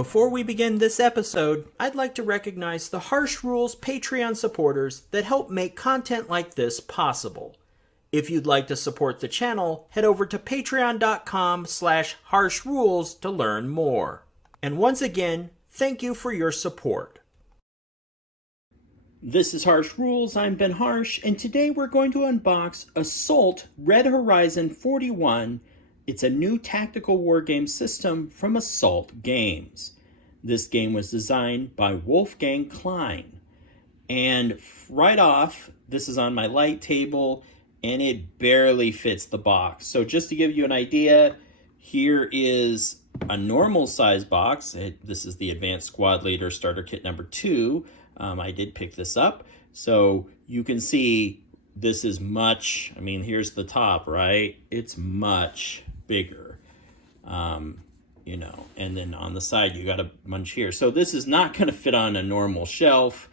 Before we begin this episode, I'd like to recognize the Harsh Rules Patreon supporters that help make content like this possible. If you'd like to support the channel, head over to patreon.com/harshrules to learn more. And once again, thank you for your support. This is Harsh Rules, I'm Ben Harsh, and today we're going to unbox Assault Red Horizon 41. It's a new tactical wargame system from Assault Games. This game was designed by Wolfgang Klein. And right off, this is on my light table, and it barely fits the box. So just to give you an idea, here is a normal size box. This is the Advanced Squad Leader Starter Kit number 2. I did pick this up. So you can see this is much, here's the top, right? It's much bigger, and then on the side you got a bunch here. So this is not going to fit on a normal shelf.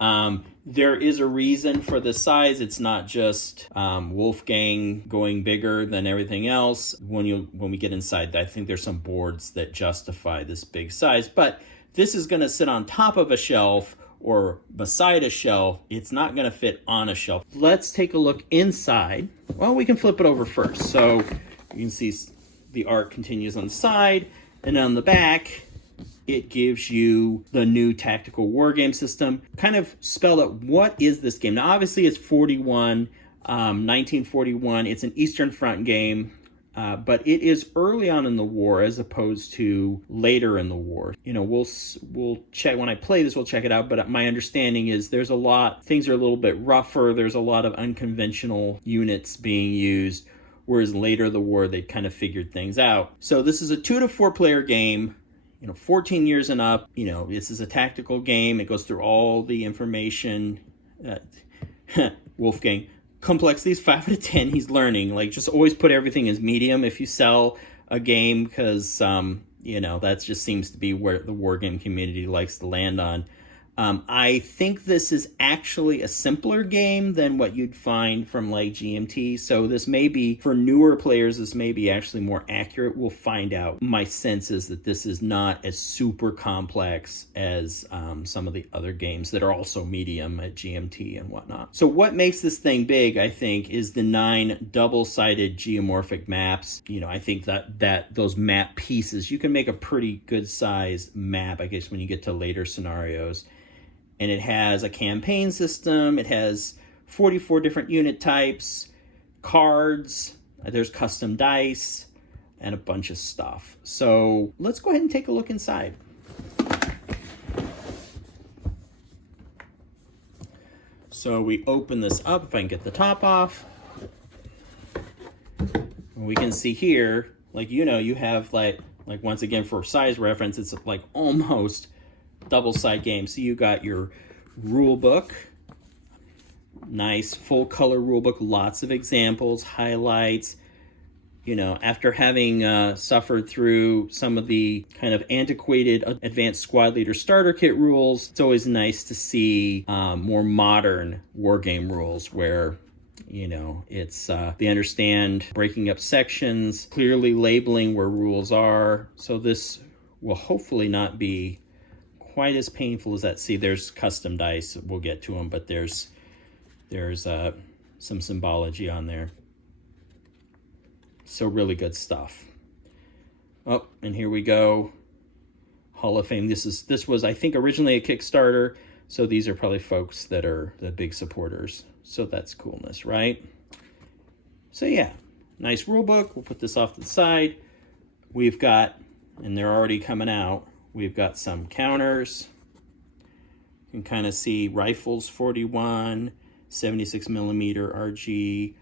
There is a reason for the size. It's not just Wolfgang going bigger than everything else. When we get inside, I think there's some boards that justify this big size, but this is going to sit on top of a shelf or beside a shelf. It's not going to fit on a shelf. Let's take a look inside. Well, we can flip it over first. So you can see the art continues on the side, and on the back, it gives you the new tactical wargame system. Kind of spelled out, what is this game? Now, obviously, it's 1941. It's an Eastern Front game, but it is early on in the war as opposed to later in the war. We'll check when I play this. We'll check it out. But my understanding is things are a little bit rougher. There's a lot of unconventional units being used, whereas later in the war they kind of figured things out. So this is a 2 to 4 player game. 14 years and up. This is a tactical game. It goes through all the information. Wolfgang, complexity is 5 out of 10. He's learning. Just always put everything as medium if you sell a game, because that just seems to be where the wargame community likes to land on. I think this is actually a simpler game than what you'd find from GMT. So this may be, for newer players, this may be actually more accurate. We'll find out. My sense is that this is not as super complex as some of the other games that are also medium at GMT and whatnot. So what makes this thing big, I think, is the 9 double-sided geomorphic maps. I think that those map pieces, you can make a pretty good sized map, I guess, when you get to later scenarios. And it has a campaign system. It has 44 different unit types, cards, there's custom dice, and a bunch of stuff. So let's go ahead and take a look inside. So we open this up, if I can get the top off. We can see here, you have once again, for size reference, it's almost double-side game. So you got your rule book, nice full color rule book, lots of examples, highlights. After having suffered through some of the kind of antiquated Advanced Squad Leader Starter Kit rules, it's always nice to see more modern wargame rules where it's they understand breaking up sections, clearly labeling where rules are. So this will hopefully not be quite as painful as that. See, there's custom dice. We'll get to them, but there's some symbology on there. So really good stuff. Oh, and here we go. Hall of Fame. This was, I think, originally a Kickstarter. So these are probably folks that are the big supporters. So that's coolness, right? So yeah, nice rule book. We'll put this off to the side. We've got, and they're already coming out, we've got some counters. You can kind of see rifles 41, 76 millimeter RG.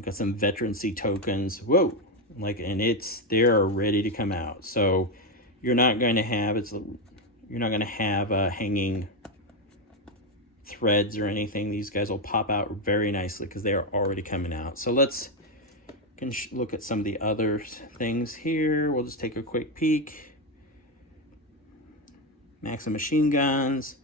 Got some veterancy tokens. Whoa! And they're ready to come out. So you're not going to have hanging threads or anything. These guys will pop out very nicely because they are already coming out. So let's look at some of the other things here. We'll just take a quick peek. Maxim machine guns.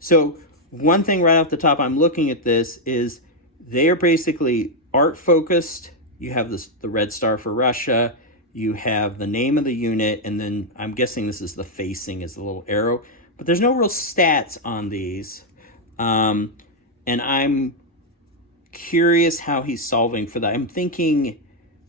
So one thing right off the top, I'm looking at this, is they are basically art focused. You have the Red Star for Russia. You have the name of the unit, and then I'm guessing this is the facing, is the little arrow. But there's no real stats on these. And I'm curious how he's solving for that. I'm thinking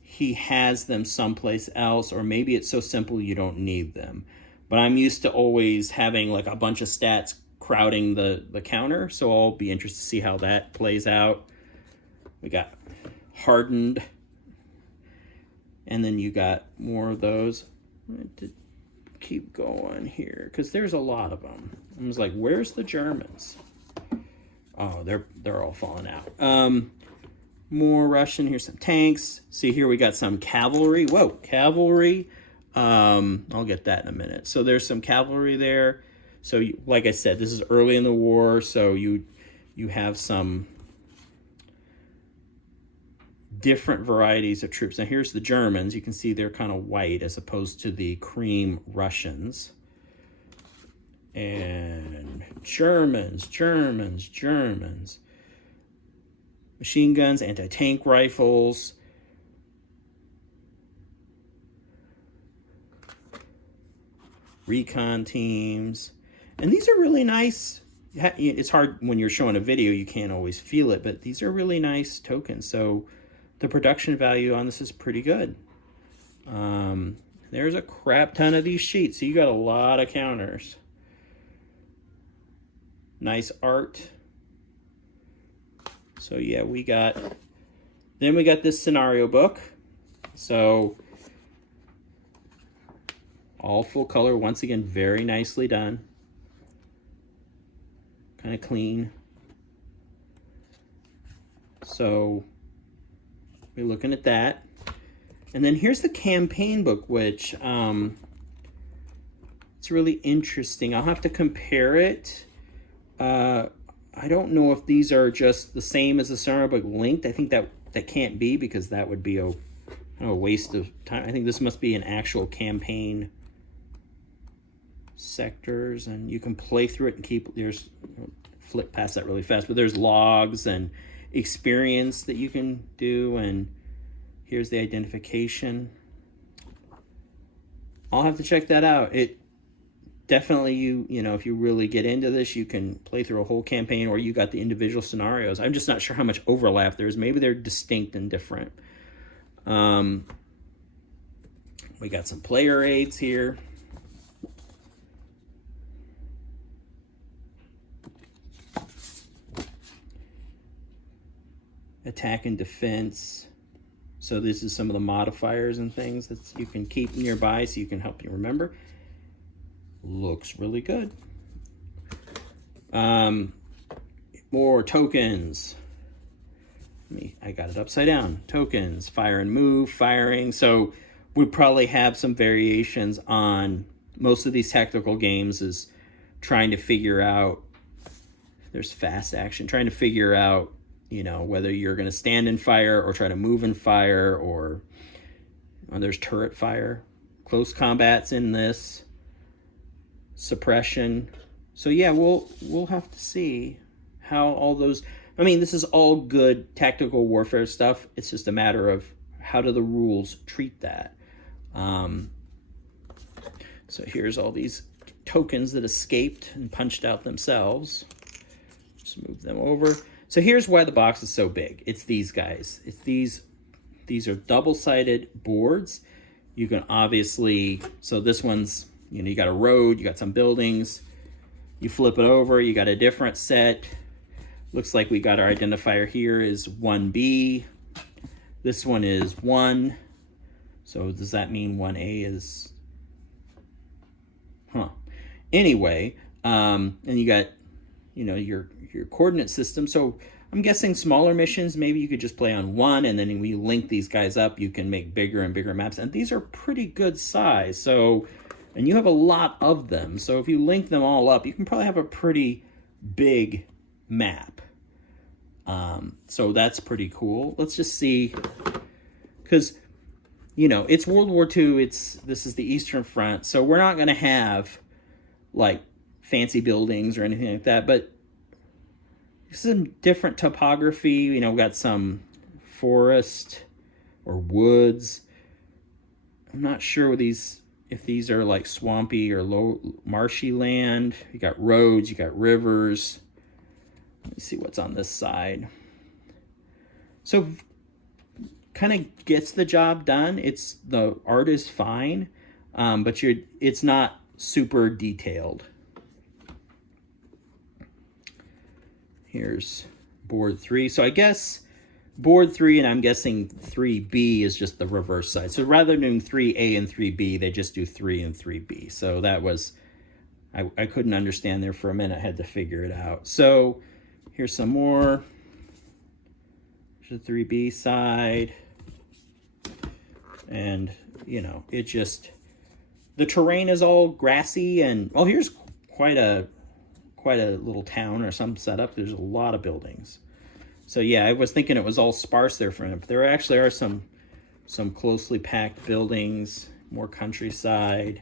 he has them someplace else, or maybe it's so simple you don't need them. But I'm used to always having like a bunch of stats crowding the counter, so I'll be interested to see how that plays out. We got hardened, and then you got more of those. To keep going here because there's a lot of them. I was like, where's the Germans? Oh, they're all falling out. More Russian. Here's some tanks. See, here we got some cavalry. Whoa, cavalry. I'll get that in a minute. So there's some cavalry there. So like I said, this is early in the war, so you have some different varieties of troops. Now here's the Germans. You can see they're kind of white as opposed to the cream Russians. And Germans. Machine guns, anti-tank rifles. Recon teams. And these are really nice. It's hard when you're showing a video, you can't always feel it, but these are really nice tokens. So the production value on this is pretty good. There's a crap ton of these sheets. So you got a lot of counters. Nice art. So yeah, then we got this scenario book. So all full color, once again, very nicely done. Kind of clean. So we're looking at that. And then here's the campaign book, which it's really interesting. I'll have to compare it. I don't know if these are just the same as the scenario book linked. I think that can't be, because that would be a waste of time. I think this must be an actual campaign sectors, and you can play through it and there's flip past that really fast, but there's logs and experience that you can do, and here's the identification. I'll have to check that out. It definitely, you know, if you really get into this, you can play through a whole campaign, or you got the individual scenarios. I'm just not sure how much overlap there is. Maybe they're distinct and different. We got some player aids here. Attack and defense. So this is some of the modifiers and things that you can keep nearby so you can help you remember. Looks really good. More tokens. I got it upside down. Tokens, fire and move, firing. So we probably have some variations on most of these tactical games, is trying to figure out, there's fast action, trying to figure out, you know, whether you're going to stand and fire or try to move and fire, or there's turret fire. Close combat's in this. Suppression. So yeah, we'll have to see how all those, I mean, this is all good tactical warfare stuff. It's just a matter of how do the rules treat that. So here's all these tokens that escaped and punched out themselves. Just move them over. So here's why the box is so big. It's these guys. It's these are double-sided boards. You can obviously, so this one's, you know, you got a road, you got some buildings. You flip it over, you got a different set. Looks like we got our identifier here is 1B. This one is 1. So does that mean 1A is, Anyway, and you got, you know, your coordinate system. So I'm guessing smaller missions, maybe you could just play on 1, and then when you link these guys up, you can make bigger and bigger maps. And these are pretty good size. So, and you have a lot of them. So if you link them all up, you can probably have a pretty big map. So that's pretty cool. Let's just see, because, you know, it's World War II. This is the Eastern Front. So we're not going to have like fancy buildings or anything like that, but some different topography. You know, we got some forest or woods. I'm not sure if these are like swampy or low marshy land. You got roads, you got rivers. Let me see what's on this side. So kind of gets the job done. The art is fine, but it's not super detailed. Here's board 3. So I guess board 3, and I'm guessing 3B is just the reverse side. So rather than doing 3A and 3B, they just do 3 and 3B. So that was, I couldn't understand there for a minute. I had to figure it out. So here's some more. Here's the 3B side. And, you know, it just, the terrain is all grassy, and, well, here's quite a little town or some setup. There's a lot of buildings. So yeah, I was thinking it was all sparse there for a minute, but there actually are some closely packed buildings, more countryside.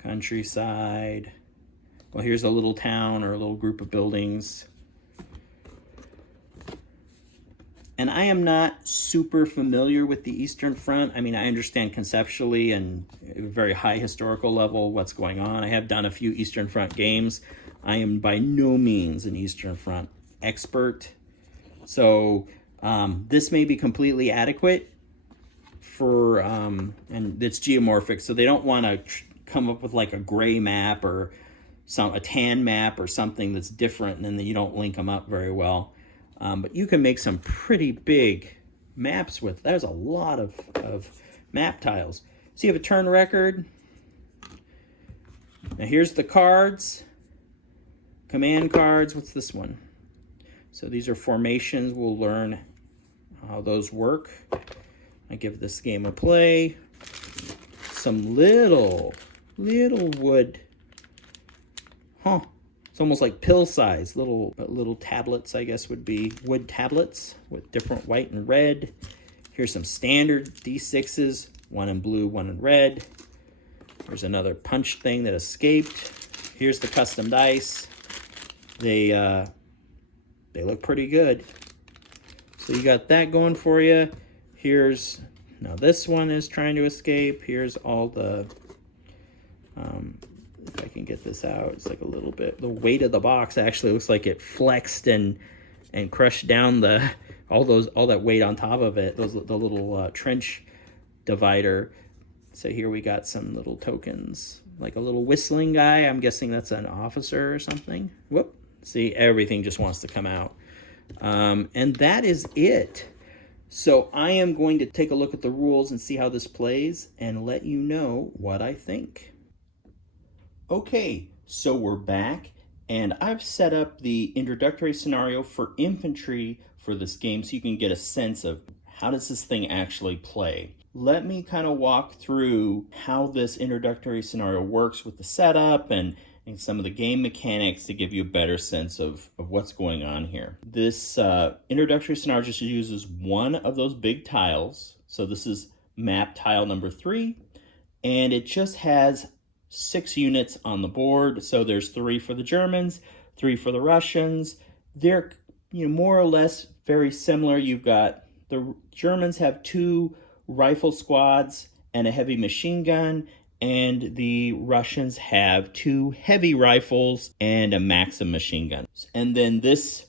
Countryside. Well, here's a little town or a little group of buildings. And I am not super familiar with the Eastern Front. I mean, I understand conceptually and at a very high historical level what's going on. I have done a few Eastern Front games. I am by no means an Eastern Front expert. So this may be completely adequate for, and it's geomorphic, so they don't want to come up with like a gray map or a tan map or something that's different, and then you don't link them up very well. But you can make some pretty big maps with, there's a lot of map tiles. So you have a turn record. Now here's the cards, command cards. What's this one? So these are formations. We'll learn how those work. I give this game a play. Some little wood. Huh. It's almost like pill size, little tablets, I guess would be wood tablets with different white and red. Here's some standard D6s, one in blue, one in red. There's another punch thing that escaped. Here's the custom dice. They look pretty good. So you got that going for you. Now this one is trying to escape. Here's all the, if I can get this out, it's like a little bit, the weight of the box actually looks like it flexed and crushed down all that weight on top of it, the little trench divider. So here we got some little tokens, like a little whistling guy. I'm guessing that's an officer or something. Whoop. See, everything just wants to come out. And that is it. So I am going to take a look at the rules and see how this plays and let you know what I think. Okay, so we're back, and I've set up the introductory scenario for infantry for this game so you can get a sense of how does this thing actually play. Let me kind of walk through how this introductory scenario works with the setup and some of the game mechanics to give you a better sense of what's going on here. This introductory scenario just uses one of those big tiles. So this is map tile number 3, and it just has 6 units on the board. So there's 3 for the Germans, 3 for the Russians. They're more or less very similar. You've got the Germans have 2 rifle squads and a heavy machine gun, and the Russians have 2 heavy rifles and a Maxim machine gun. And then this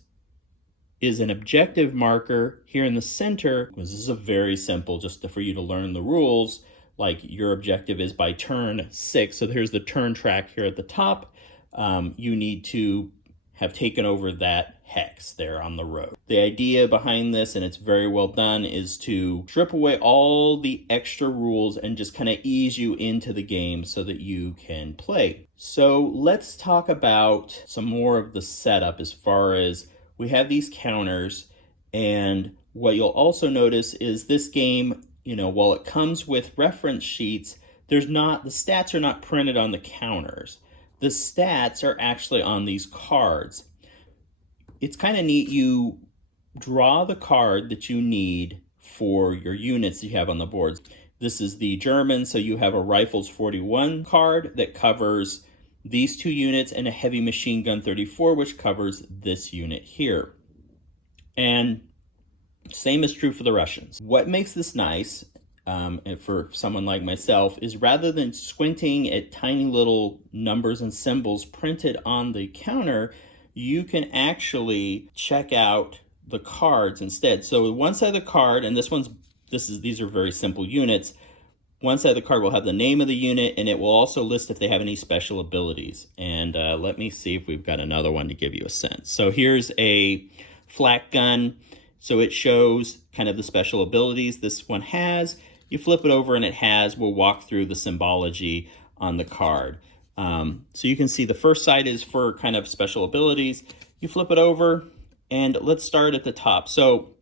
is an objective marker here in the center. This is a very simple, just for you to learn the rules. Like your objective is by turn 6. So here's the turn track here at the top. You need to have taken over that hex there on the road. The idea behind this, and it's very well done, is to strip away all the extra rules and just kind of ease you into the game so that you can play. So let's talk about some more of the setup as far as we have these counters. And what you'll also notice is this game, while it comes with reference sheets, the stats are not printed on the counters. The stats are actually on these cards. It's kind of neat. You draw the card that you need for your units that you have on the boards. This is the German, so you have a Rifles 41 card that covers these 2 units and a Heavy Machine Gun 34, which covers this unit here. And Same is true for the Russians. What makes this nice, and for someone like myself, is rather than squinting at tiny little numbers and symbols printed on the counter, you can actually check out the cards instead. So one side of the card, and these are very simple units. One side of the card will have the name of the unit, and it will also list if they have any special abilities. And let me see if we've got another one to give you a sense. So here's a flak gun. So it shows kind of the special abilities this one has. You flip it over and we'll walk through the symbology on the card. So you can see the first side is for kind of special abilities. You flip it over, and let's start at the top. So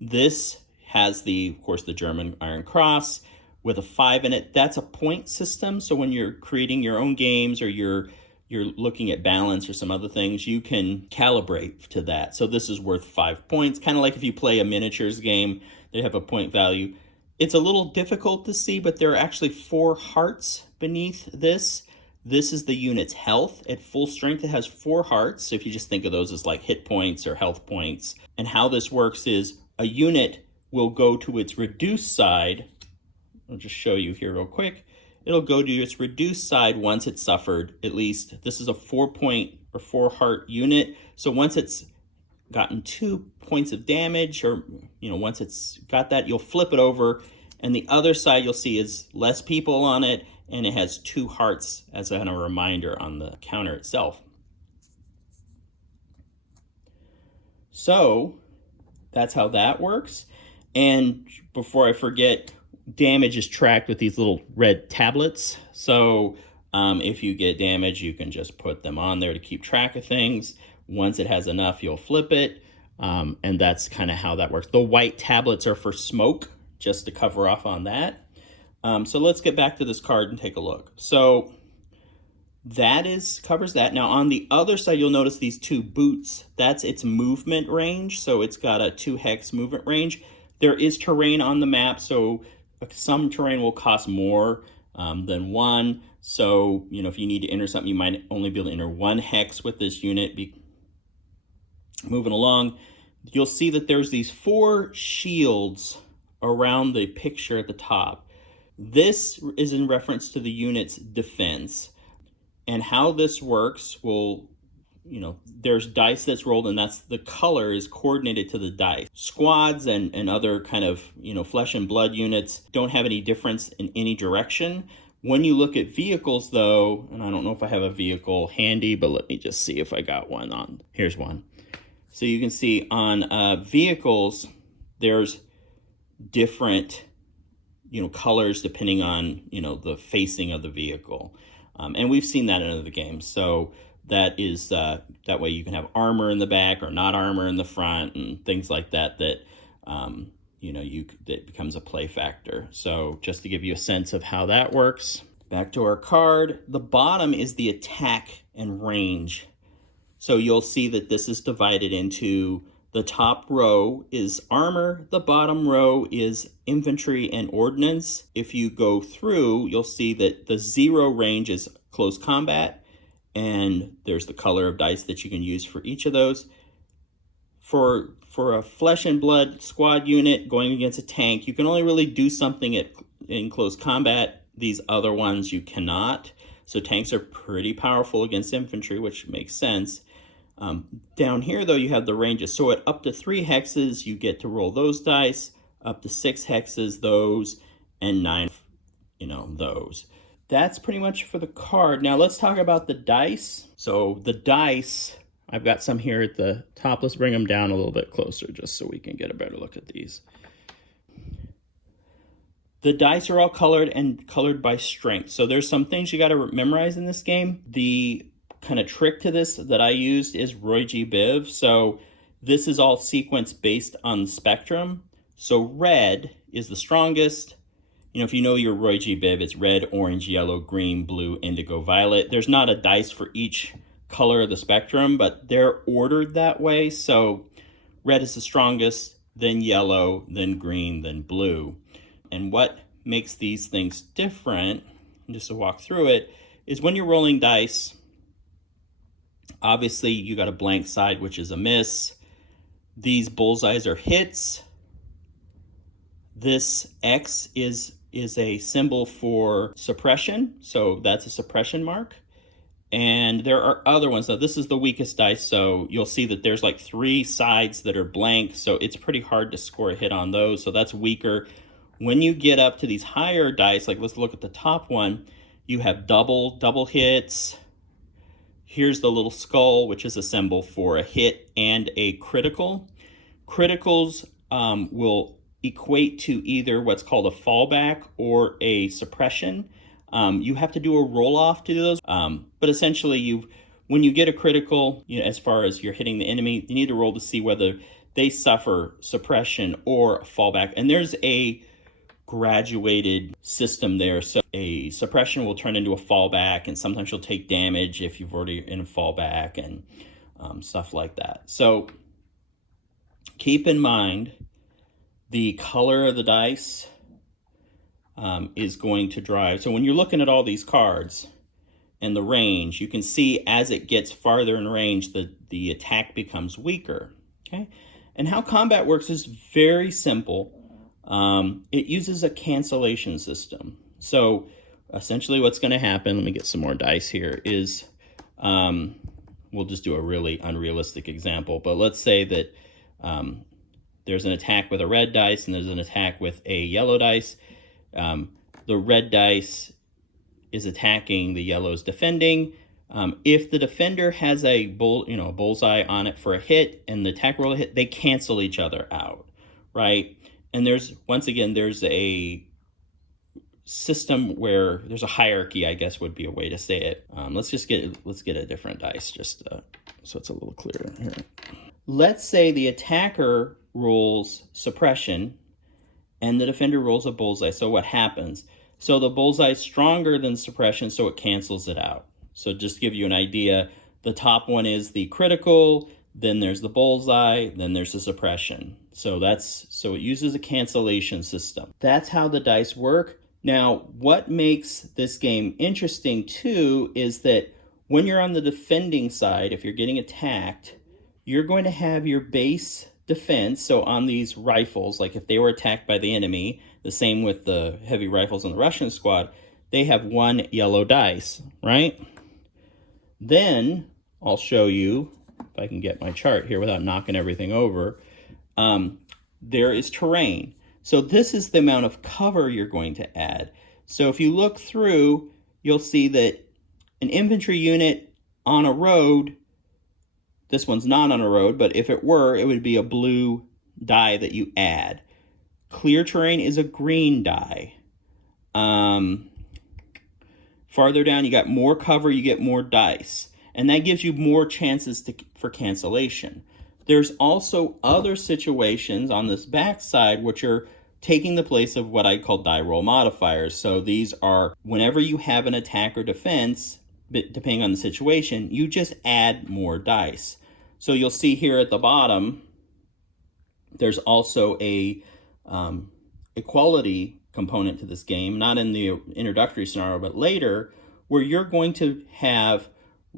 this has of course, the German Iron Cross with a 5 in it. That's a point system. So when you're creating your own games, or you're looking at balance or some other things, you can calibrate to that. So this is worth 5 points, kind of like if you play a miniatures game, they have a point value. It's a little difficult to see, but there are actually 4 hearts beneath this. This is the unit's health. At full strength, it has 4 hearts. So if you just think of those as like hit points or health points. And how this works is a unit will go to its reduced side. I'll just show you here real quick. It'll go to its reduced side once it's suffered, at least. This is a 4-point or 4-heart unit. So once it's gotten 2 points of damage, or once it's got that, you'll flip it over, and the other side you'll see is less people on it, and it has 2 hearts as a reminder on the counter itself. So that's how that works. And before I forget, damage is tracked with these little red tablets. So if you get damage, you can just put them on there to keep track of things. Once it has enough, you'll flip it. And that's kind of how that works. The white tablets are for smoke, just to cover off on that. So let's get back to this card and take a look. So that covers that. Now on the other side, you'll notice these 2 boots. That's its movement range. So it's got a 2 hex movement range. There is terrain on the map, so some terrain will cost more than 1. So, if you need to enter something, you might only be able to enter 1 hex with this unit. Moving along, you'll see that there's these 4 shields around the picture at the top. This is in reference to the unit's defense. And how this works there's dice that's rolled, and that's the color is coordinated to the dice. Squads and other kind of, flesh and blood units don't have any difference in any direction. When you look at vehicles, though, and I don't know if I have a vehicle handy, but let me just see if I got one on. Here's one. So you can see on vehicles, there's different, colors depending on, the facing of the vehicle. And we've seen that in other games. So that is that way you can have armor in the back or not armor in the front and things like that that becomes a play factor. So just to give you a sense of how that works. Back to our card, the bottom is the attack and range. So you'll see that this is divided into the top row is armor, the bottom row is infantry and ordnance. If you go through, you'll see that the 0 range is close combat, and there's the color of dice that you can use for each of those. For a flesh and blood squad unit going against a tank, you can only really do something in close combat. These other ones you cannot. So tanks are pretty powerful against infantry, which makes sense. Down here, though, you have the ranges. So at up to 3 hexes, you get to roll those dice. Up to 6 hexes, those, and 9, those. That's pretty much for the card. Now let's talk about the dice. So the dice, I've got some here at the top. Let's bring them down a little bit closer just so we can get a better look at these. The dice are all colored and colored by strength. So there's some things you got to memorize in this game. The kind of trick to this that I used is Roy G. Biv. So this is all sequence based on the spectrum. So red is the strongest. If you know your Roy G. Biv, it's red, orange, yellow, green, blue, indigo, violet. There's not a dice for each color of the spectrum, but they're ordered that way. So red is the strongest, then yellow, then green, then blue. And what makes these things different, just to walk through it, is when you're rolling dice, obviously you got a blank side, which is a miss. These bullseyes are hits. This X is a symbol for suppression, so that's a suppression mark. And there are other ones. Now, this is the weakest dice, so you'll see that there's like 3 sides that are blank, so it's pretty hard to score a hit on those, so that's weaker. When you get up to these higher dice, like let's look at the top one, you have double hits. Here's the little skull, which is a symbol for a hit and a critical. Criticals will equate to either what's called a fallback or a suppression. You have to do a roll-off to do those, but essentially when you get a critical, as far as you're hitting the enemy, you need to roll to see whether they suffer suppression or fallback. And there's a graduated system there. So a suppression will turn into a fallback, and sometimes you'll take damage if you've already in a fallback and stuff like that. So keep in mind the color of the dice is going to drive. So when you're looking at all these cards and the range, you can see as it gets farther in range, the attack becomes weaker. Okay, and how combat works is very simple. It uses a cancellation system. So essentially what's going to happen, let me get some more dice here, is we'll just do a really unrealistic example, but let's say that there's an attack with a red dice and there's an attack with a yellow dice. The red dice is attacking, the yellow is defending. If the defender has a bullseye on it for a hit and the attack roll a hit, they cancel each other out, right? And there's a system where there's a hierarchy, I guess would be a way to say it. Let's get a different dice just so it's a little clearer here. Let's say the attacker rolls suppression and the defender rolls a bullseye. So what happens? So the bullseye is stronger than suppression, so it cancels it out. So just to give you an idea, the top one is the critical, then there's the bullseye, then there's the suppression. So it uses a cancellation system. That's how the dice work. Now, what makes this game interesting too is that when you're on the defending side, if you're getting attacked, you're going to have your base defense. So on these rifles, like if they were attacked by the enemy, the same with the heavy rifles in the Russian squad, they have 1 yellow dice, right? Then I'll show you, if I can get my chart here without knocking everything over, there is terrain. So this is the amount of cover you're going to add. So if you look through, you'll see that an infantry unit on a road, this one's not on a road, but if it were, it would be a blue die that you add. Clear terrain is a green die. Farther down, you got more cover, you get more dice. And that gives you more chances for cancellation. There's also other situations on this back side which are taking the place of what I call die roll modifiers. So these are whenever you have an attack or defense, depending on the situation, you just add more dice. So you'll see here at the bottom, there's also a equality component to this game, not in the introductory scenario, but later, where you're going to have,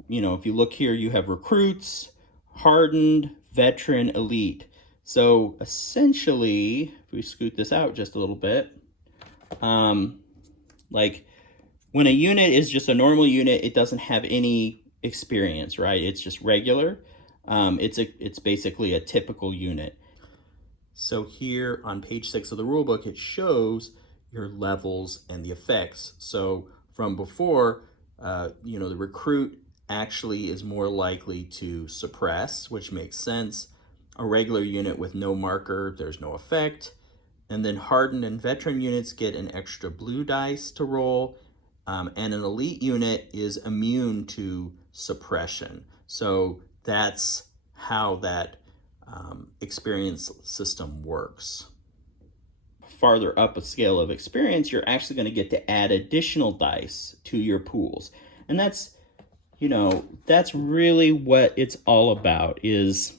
if you look here, you have recruits, hardened, veteran, elite. So essentially, if we scoot this out just a little bit, like when a unit is just a normal unit, it doesn't have any experience, right? It's just regular. It's basically a typical unit. So here on page 6 of the rulebook, it shows your levels and the effects. So from before, the recruit actually is more likely to suppress, which makes sense. A regular unit with no marker, there's no effect. And then hardened and veteran units get an extra blue dice to roll. And an elite unit is immune to suppression. So that's how that experience system works. Farther up a scale of experience, you're actually going to get to add additional dice to your pools. And that's really what it's all about, is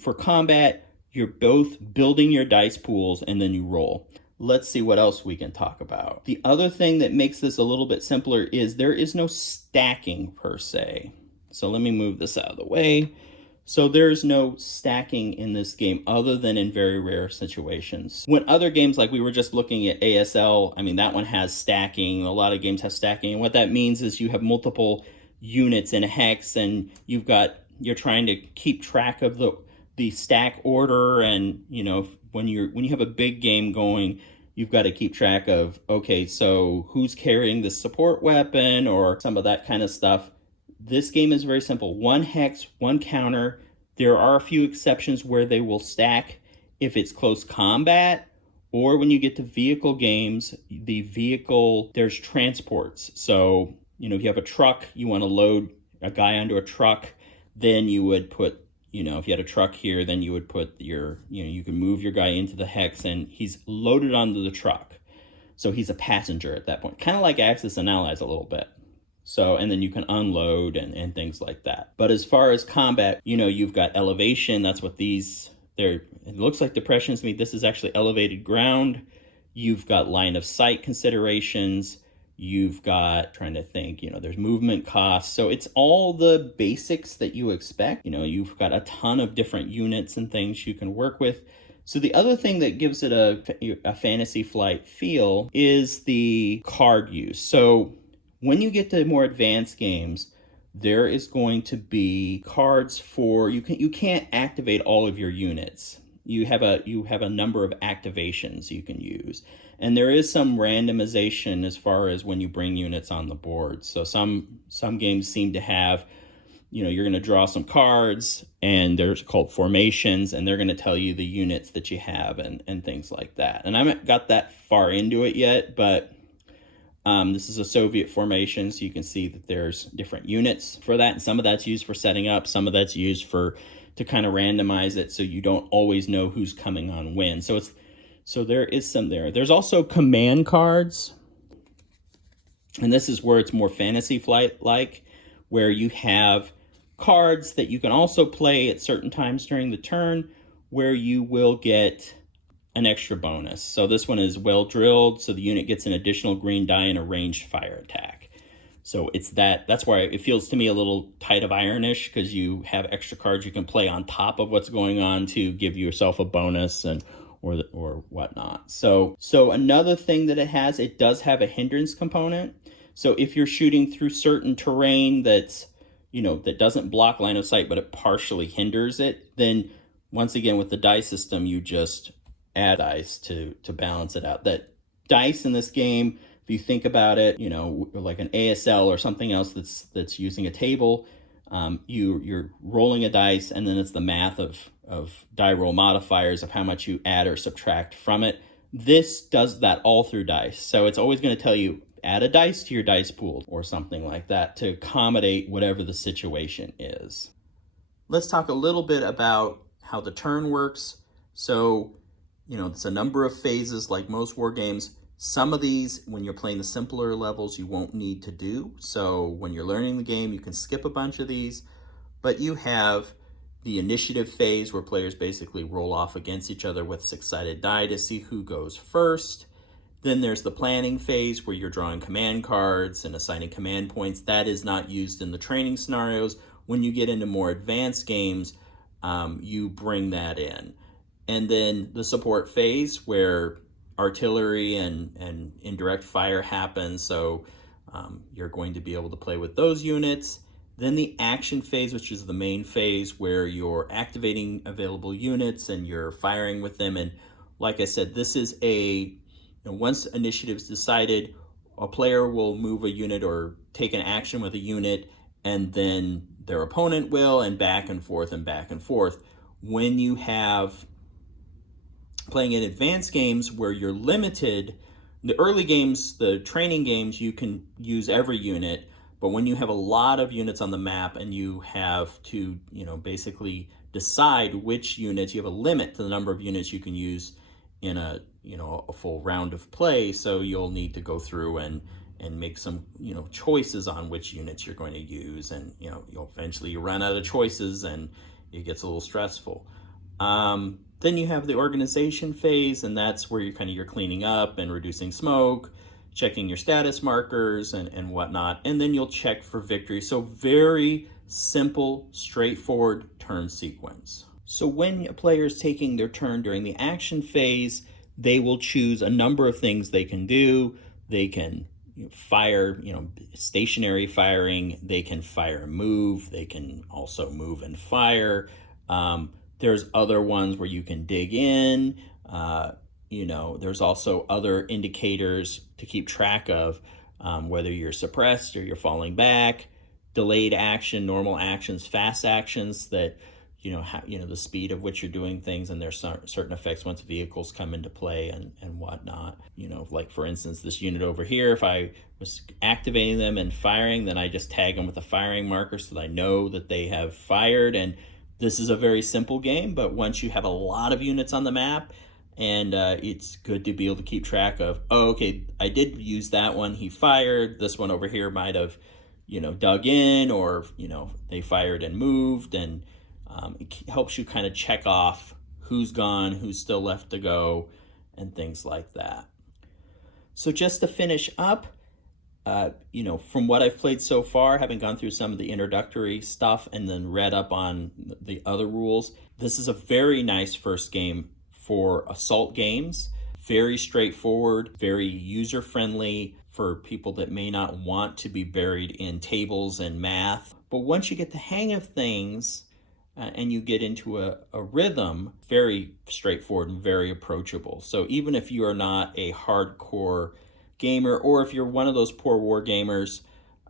for combat, you're both building your dice pools and then you roll. Let's see what else we can talk about. The other thing that makes this a little bit simpler is there is no stacking per se. So let me move this out of the way. So there's no stacking in this game other than in very rare situations. When other games, like we were just looking at ASL, I mean, that one has stacking. A lot of games have stacking. And what that means is you have multiple units in a hex, and you're trying to keep track of the stack order. And, when you have a big game going, you've got to keep track of, okay, so who's carrying the support weapon or some of that kind of stuff. This game is very simple. One hex, one counter. There are a few exceptions where they will stack if it's close combat, or when you get to vehicle games, there's transports. So, if you have a truck, you want to load a guy onto a truck, then you would put, if you had a truck here, then you would put you can move your guy into the hex and he's loaded onto the truck. So he's a passenger at that point, kind of like Axis and Allies a little bit. So, and then you can unload and things like that. But as far as combat, you've got elevation. That's what it looks like depressions to me. This is actually elevated ground. You've got line of sight considerations. You've got, trying to think, there's movement costs. So it's all the basics that you expect. You've got a ton of different units and things you can work with. So the other thing that gives it a Fantasy Flight feel is the card use. So when you get to more advanced games, there is going to be cards for you can't activate all of your units. You have a number of activations you can use. And there is some randomization as far as when you bring units on the board. So some games seem to have, you're going to draw some cards, and they're called formations, and they're going to tell you the units that you have and things like that. And I haven't got that far into it yet, but this is a Soviet formation, so you can see that there's different units for that. And some of that's used for setting up. Some of that's used to kind of randomize it so you don't always know who's coming on when. So there is some there. There's also command cards. And this is where it's more Fantasy Flight-like, where you have cards that you can also play at certain times during the turn where you will get an extra bonus. So this one is well drilled, so the unit gets an additional green die and a ranged fire attack. So that's why it feels to me a little Tide of Ironish, because you have extra cards you can play on top of what's going on to give yourself a bonus or whatnot. So another thing that it does have a hindrance component. So if you're shooting through certain terrain that doesn't block line of sight, but it partially hinders it, then once again with the dice system, you just add dice to balance it out. That dice in this game, if you think about it, like an ASL or something else that's using a table, you're rolling a dice, and then it's the math of die roll modifiers of how much you add or subtract from it. This does that all through dice. So it's always going to tell you, add a dice to your dice pool or something like that to accommodate whatever the situation is. Let's talk a little bit about how the turn works. So it's a number of phases like most war games. Some of these, when you're playing the simpler levels, you won't need to do. So when you're learning the game, you can skip a bunch of these. But you have the initiative phase where players basically roll off against each other with 6-sided die to see who goes first. Then there's the planning phase where you're drawing command cards and assigning command points. That is not used in the training scenarios. When you get into more advanced games, you bring that in. And then the support phase where artillery and indirect fire happens. So you're going to be able to play with those units. Then the action phase, which is the main phase where you're activating available units and you're firing with them. And like I said, this is once initiative's decided, a player will move a unit or take an action with a unit, and then their opponent will, and back and forth and back and forth. When you have playing in advanced games where you're limited, the early games, the training games, you can use every unit, but when you have a lot of units on the map and you have to, basically decide which units, you have a limit to the number of units you can use in a full round of play, so you'll need to go through and make some choices on which units you're going to use, and you'll eventually run out of choices and it gets a little stressful. Then you have the organization phase, and that's where you're cleaning up and reducing smoke, checking your status markers and whatnot, and then you'll check for victory. So very simple, straightforward turn sequence. So when a player is taking their turn during the action phase, they will choose a number of things they can do. They can fire, stationary firing. They can fire and move. They can also move and fire. There's other ones where you can dig in. There's also other indicators to keep track of, whether you're suppressed or you're falling back, delayed action, normal actions, fast actions that, the speed of which you're doing things, and there's certain effects once vehicles come into play and whatnot. Like for instance, this unit over here, if I was activating them and firing, then I just tag them with a firing marker so that I know that they have fired. And this is a very simple game, but once you have a lot of units on the map, and it's good to be able to keep track of, okay, I did use that one, he fired, this one over here might have, dug in, or, they fired and moved, and it helps you kind of check off who's gone, who's still left to go, and things like that. So just to finish up, from what I've played so far, having gone through some of the introductory stuff and then read up on the other rules, this is a very nice first game for assault games. Very straightforward, very user-friendly for people that may not want to be buried in tables and math. But once you get the hang of things, and you get into a rhythm, very straightforward and very approachable. So even if you are not a hardcore gamer, or if you're one of those poor war gamers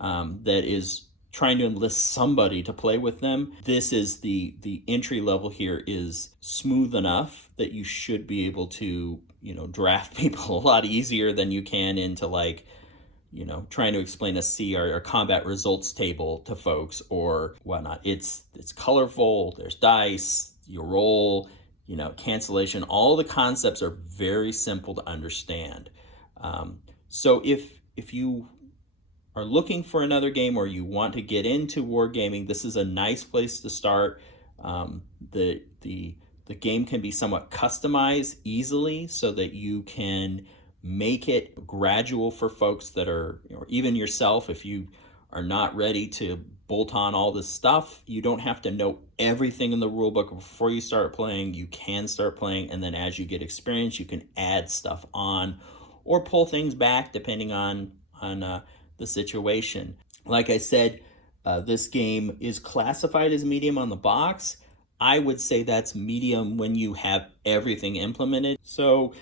that is trying to enlist somebody to play with them, this is the entry level here is smooth enough that you should be able to, draft people a lot easier than you can into trying to explain a C or combat results table to folks or whatnot. It's colorful, there's dice, you roll, cancellation. All the concepts are very simple to understand. So if you are looking for another game or you want to get into wargaming, this is a nice place to start. The game can be somewhat customized easily so that you can make it gradual for folks that are, or even yourself, if you are not ready to bolt on all this stuff. You don't have to know everything in the rule book before you start playing. You can start playing, and then as you get experience, you can add stuff on or pull things back depending on the situation. Like I said, this game is classified as medium on the box. I would say that's medium when you have everything implemented. So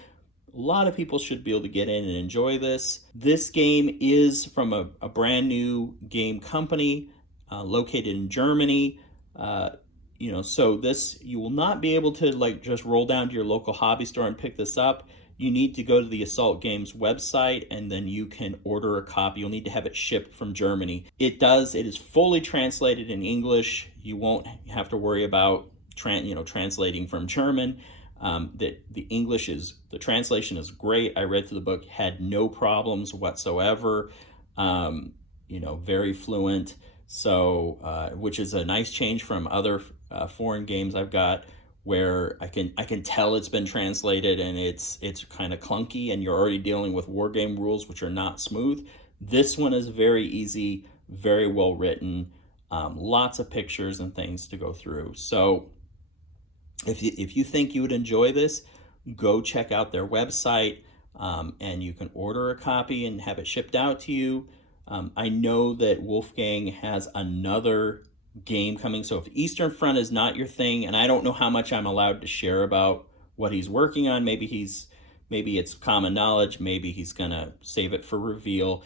a lot of people should be able to get in and enjoy this. This game is from a brand new game company located in Germany. So this, you will not be able to just roll down to your local hobby store and pick this up. You need to go to the Assault Games website, and then you can order a copy. You'll need to have it shipped from Germany. It is fully translated in English. You won't have to worry about translating from German. The translation is great. I read through the book, had no problems whatsoever. Very fluent. So, which is a nice change from other foreign games I've got, where I can tell it's been translated and it's kind of clunky, and you're already dealing with war game rules which are not smooth. This one is very easy, very well written, lots of pictures and things to go through. So if you think you would enjoy this, go check out their website, and you can order a copy and have it shipped out to you. I know that Wolfgang has another game coming, so if Eastern Front is not your thing, and I don't know how much I'm allowed to share about what he's working on, maybe it's common knowledge, maybe he's gonna save it for reveal.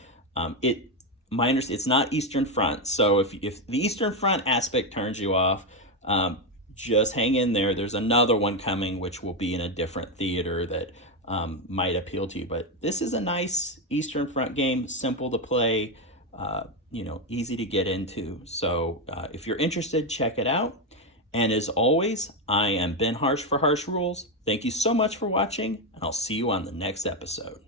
It's not Eastern Front, so if the Eastern Front aspect turns you off, just hang in there. There's another one coming which will be in a different theater that might appeal to you, but this is a nice Eastern Front game, simple to play, easy to get into. So if you're interested, check it out. And as always, I am Ben Harsh for Harsh Rules. Thank you so much for watching, and I'll see you on the next episode.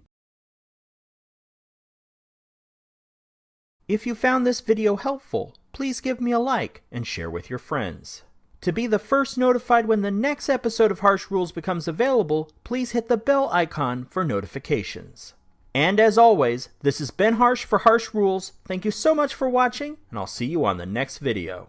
If you found this video helpful, please give me a like and share with your friends. To be the first notified when the next episode of Harsh Rules becomes available, please hit the bell icon for notifications. And as always, this is Ben Harsh for Harsh Rules. Thank you so much for watching, and I'll see you on the next video.